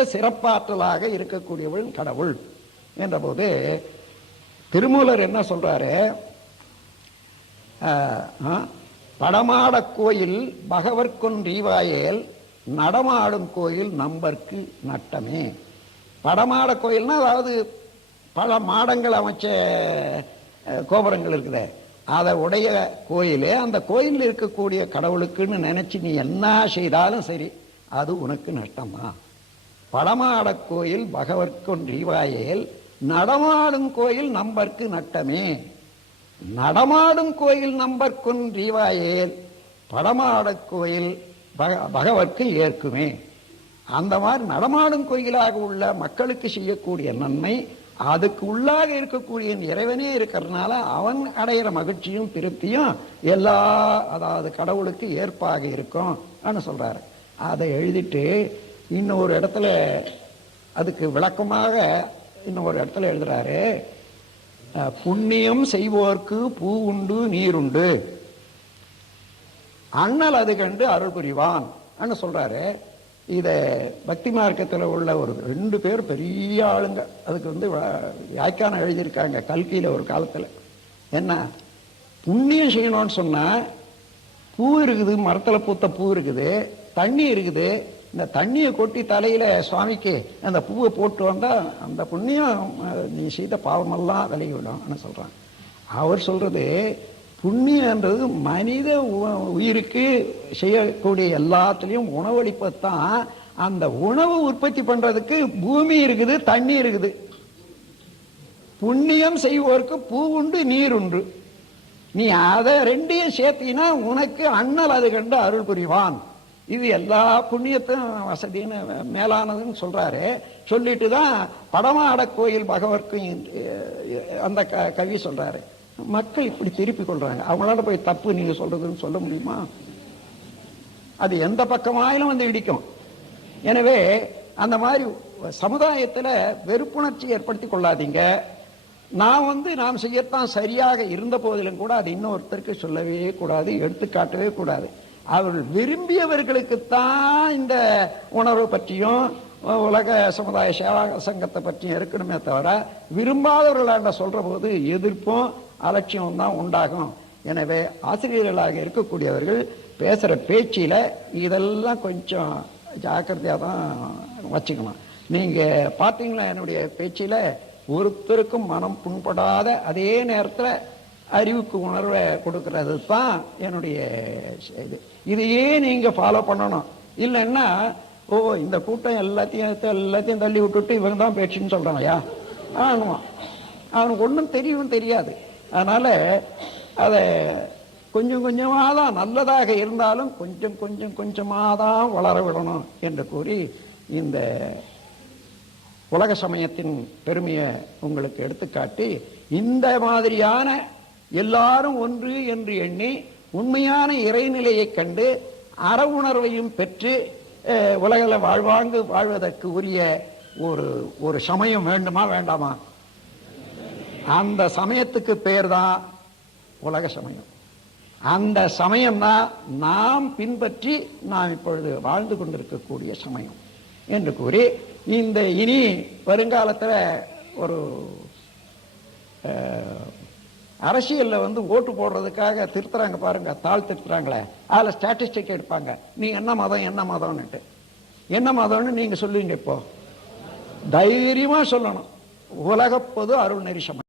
மிகுந்த சிறப்பாற்றலாக இருக்கக்கூடியவள் கடவுள் என்ற போது திருமூலர் என்ன சொல்றாரு? படமாட கோயில் பகவர்கொன்றீவாயேல் நடமாடும் கோயில் நம்பர்க்கு நட்டமே. படமாட கோயில்னா அதாவது பல மாடங்கள் அமைச்ச கோபுரங்கள் இருக்குது, அதை உடைய கோயிலே அந்த கோயிலில் இருக்கக்கூடிய கடவுளுக்குன்னு நினைச்சு நீ என்ன செய்தாலும் சரி அது உனக்கு நஷ்டம்தான். படமாட கோயில் பகவர்கொன்றீவாயேல் நடமாடும் கோயில் நம்பர்க்கு நட்டமே. நடமாடும் கோயில் நம்பர்கொன்றீவாயேல் படமாட கோயில் பகவர்க்கு ஏற்குமே. அந்த மாதிரி நடமாடும் கோயிலாக உள்ள மக்களுக்கு செய்யக்கூடிய நன்மை அதுக்கு உள்ளாக இருக்கக்கூடிய இறைவனே இருக்கிறதுனால அவன் அடையிற மகிழ்ச்சியும் திருப்தியும் எல்லா அதாவது கடவுளுக்கு ஏற்பாக இருக்கும் சொல்றாரு. அதை எழுதிட்டு இன்னொரு இடத்துல அதுக்கு விளக்கமாக இன்னொரு இடத்துல எழுதுறாரு, புண்ணியம் செய்வோர்க்கு பூ உண்டு நீருண்டு அண்ணல் அது கண்டு அருள் புரிவான் சொல்றாரு. இத பக்தி மார்க்கத்தில் உள்ள ஒரு 2 பேர் பெரிய ஆளுங்க அதுக்கு வியாக்கியானம் எழுதியிருக்காங்க கல்கியில ஒரு காலத்துல. என்ன புண்ணியம் செய்யணும்னு சொன்னா பூ இருக்குது, மரத்துல பூத்த பூ இருக்குது, தண்ணி இருக்குது, இந்த தண்ணியை கொட்டி தலையில சுவாமிக்கு அந்த பூவை போட்டு வந்தா அந்த புண்ணியம் நீ செய்த பாவமெல்லாம் விலகிவிடும் சொல்றான். அவர் சொல்றது புண்ணியன்றது மனித உயிருக்கு செய்யக்கூடிய எல்லாத்துலயும் உணவளிப்பத்தான். அந்த உணவு உற்பத்தி பண்றதுக்கு பூமி இருக்குது, தண்ணி இருக்குது. புண்ணியம் செய்வோருக்கு பூ உண்டு நீர் உண்டு. நீ அதை 2ஐயும் சேர்த்தினா உனக்கு அண்ணல் அது கண்டு அருள் புரிவான். இது எல்லா புண்ணியத்தும் வசதின்னு மேலானதுன்னு சொல்றாரு. சொல்லிட்டு தான் படமாட கோயில் பகவர்க்கு அந்த கவி சொல்றாரு. மக்கள் இப்படி திருப்பி கொள்றாங்க. அவங்களால போய் தப்பு நீங்க சொல்றதுன்னு சொல்ல முடியுமா? அது எந்த பக்கமாயிலும் இடிக்கும். எனவே அந்த மாதிரி சமுதாயத்துல வெறுப்புணர்ச்சி ஏற்படுத்தி கொள்ளாதீங்க. நாம் செய்யத்தான் சரியாக இருந்த போதிலும் கூட அது இன்னொருத்தருக்கு சொல்லவே கூடாது, எடுத்துக்காட்டவே கூடாது. அவர்கள் விரும்பியவர்களுக்குத்தான் இந்த உணர்வு பற்றியும் உலக சமுதாய சேவா சங்கத்தை பற்றியும் இருக்கணுமே தவிர விரும்பாதவர்களாண்ட சொல்ற போது எதிர்ப்பும் அலட்சியம் தான் உண்டாகும். எனவே ஆசிரியர்களாக இருக்கக்கூடியவர்கள் பேசுற பேச்சில இதெல்லாம் கொஞ்சம் ஜாக்கிரதையா தான் வச்சுக்கணும். நீங்க பாத்தீங்களா என்னுடைய பேச்சில ஒருத்தருக்கும் மனம் புண்படாத அதே நேரத்தில் அறிவுக்கு உணர்வை கொடுக்கறது தான் என்னுடைய இது. இதையே நீங்க ஃபாலோ பண்ணணும். இல்லைன்னா இந்த கூட்டம் எல்லாத்தையும் தள்ளி விட்டுட்டு இவங்க தான் பேச்சுன்னு சொல்றாங்கயா ஆமா, அவனுக்கு ஒன்றும் தெரியாது. அதனால அதை கொஞ்சம் கொஞ்சமாக தான் நல்லதாக இருந்தாலும் கொஞ்சமாக தான் வளர விடணும் என்று கூறி இந்த உலக சமயத்தின் பெருமையை உங்களுக்கு எடுத்துக்காட்டி இந்த மாதிரியான எல்லாரும் ஒன்று என்று எண்ணி உண்மையான இறைநிலையை கண்டு அற உணர்வையும் பெற்று உலகில் வாழ்வதற்கு உரிய ஒரு சமயம் வேண்டுமா வேண்டாமா? அந்த சமயத்துக்கு பேர் தான் உலக சமயம். அந்த சமயம் தான் நாம் பின்பற்றி நாம் இப்பொழுது வாழ்ந்து கொண்டிருக்கக்கூடிய சமயம் என்று கூறி இந்த இனி வருங்காலத்தில் ஒரு அரசியல்ல ஓட்டு போடுறதுக்காக திருத்துறாங்க பாருங்க, தாழ் திருத்துறாங்களே, அதில் ஸ்டாட்டிஸ்டிக் எடுப்பாங்க. நீ என்ன மதம்னுட்டு என்ன மதம்னு நீங்க சொல்லுவீங்க. இப்போ தைரியமா சொல்லணும், உலக பொது அருள் நெறி சமயம்.